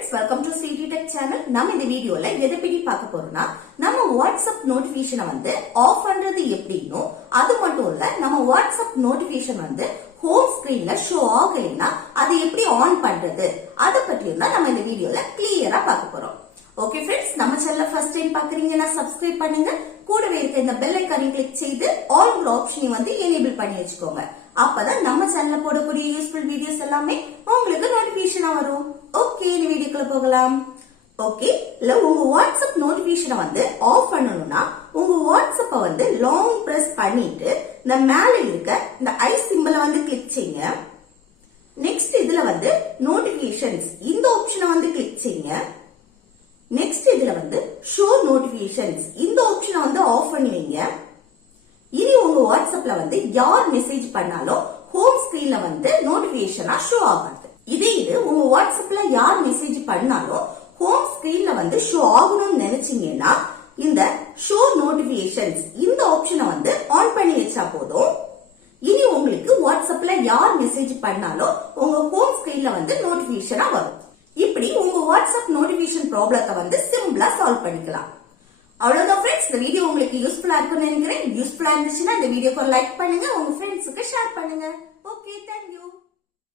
friends, welcome to CT Tech channel. நம்ம இந்த வீடியோல எதை பத்தி பார்க்க போறோம்னா நம்ம வாட்ஸ்அப் நோட்டிபிகேஷனை வந்து ஆஃப் பண்றது எப்படினோ அது மட்டும் இல்ல நம்ம வாட்ஸ்அப் நோட்டிபிகேஷன் வந்து ஹோம் ஸ்கிரீன்ல ஷோ ஆகலைன்னா அதை எப்படி ஆன் பண்றது அத பத்தியும் தான் நம்ம இந்த வீடியோல கிளியரா பார்க்க போறோம். ஓகே ஃப்ரெண்ட்ஸ், நம்ம சேனலை ஃபர்ஸ்ட் டைம் பாக்குறீங்கன்னா சப்ஸ்கிரைப் பண்ணுங்க. கூடவே இருக்க இந்த பெல் ஐகானை கிளிக் செய்து ஆல் ஆப்ஷனை வந்து எனேபிள் பண்ணி வச்சுக்கோங்க. அப்பதான் நம்ம சேனல்ல போடக்கூடிய யூஸ்ஃபுல் வீடியோஸ் எல்லாமே உங்களுக்கு நோட்டிபிகேஷனா வரும். ஓகே, இந்த வீடியோக்குள்ள போகலாம். ஓகே, இல்ல உங்க வாட்ஸ்அப் நோட்டிபிகேஷனை வந்து ஆஃப் பண்ணணும்னா உங்க வாட்ஸ்அப்பை வந்து லாங் பிரஸ் பண்ணிட்டு இந்த மேல இருக்க இந்த ஐ சிம்பிளை வந்து கிளிக் செய்யுங்க. நெக்ஸ்ட் இதுல வந்து நோட்டிபிகேஷன்ஸ் இந்த ஆப்ஷனை வந்து கிளிக் செய்யுங்க. நெக்ஸ்ட் இதுல வந்து ஷோ நோட்டிபிகேஷன்ஸ் இந்த ஆப்ஷனை வந்து ஆஃப் பண்ணி வைங்க. இனி உங்க வாட்ஸ்அப்ல வந்து யார் மெசேஜ் பண்ணாலும் ஹோம் ஸ்கிரீன்ல வந்து நோட்டிபிகேஷனா ஷோ ஆகாது. இது உங்க வாட்ஸ்அப்ல யார் மெசேஜ் பண்ணாலும் ஹோம் ஸ்கிரீன்ல வந்து ஷோ ஆகணும்னு நினைச்சீங்கன்னா இந்த ஷோ நோட்டிபிகேஷன்ஸ் இந்த ஆப்ஷனை வந்து ஆன் பண்ணி வச்சா போதும். இனி உங்களுக்கு வாட்ஸ்அப்ல யார் மெசேஜ் பண்ணாலும் உங்க ஹோம் ஸ்கிரீன்ல வந்து நோட்டிபிகேஷனா வரும். இப்படி உங்க வாட்ஸ்அப் நோட்டிபிகேஷன் ப்ராப்ளத்தை வந்து சிம்பிளா சால்வ் பண்ணிக்கலாம். அவ்வளவுதான் ஃப்ரெண்ட்ஸ், இந்த வீடியோ உங்களுக்கு யூஸ்ஃபுல்லா இருக்கும்னு நினைக்கிறேன். யூஸ்ஃபுல்லா இருந்துச்சுன்னா இந்த வீடியோக்கு லைக் பண்ணுங்க, உங்க ஃப்ரெண்ட்ஸுக்கு ஷேர் பண்ணுங்க. Okay, thank you.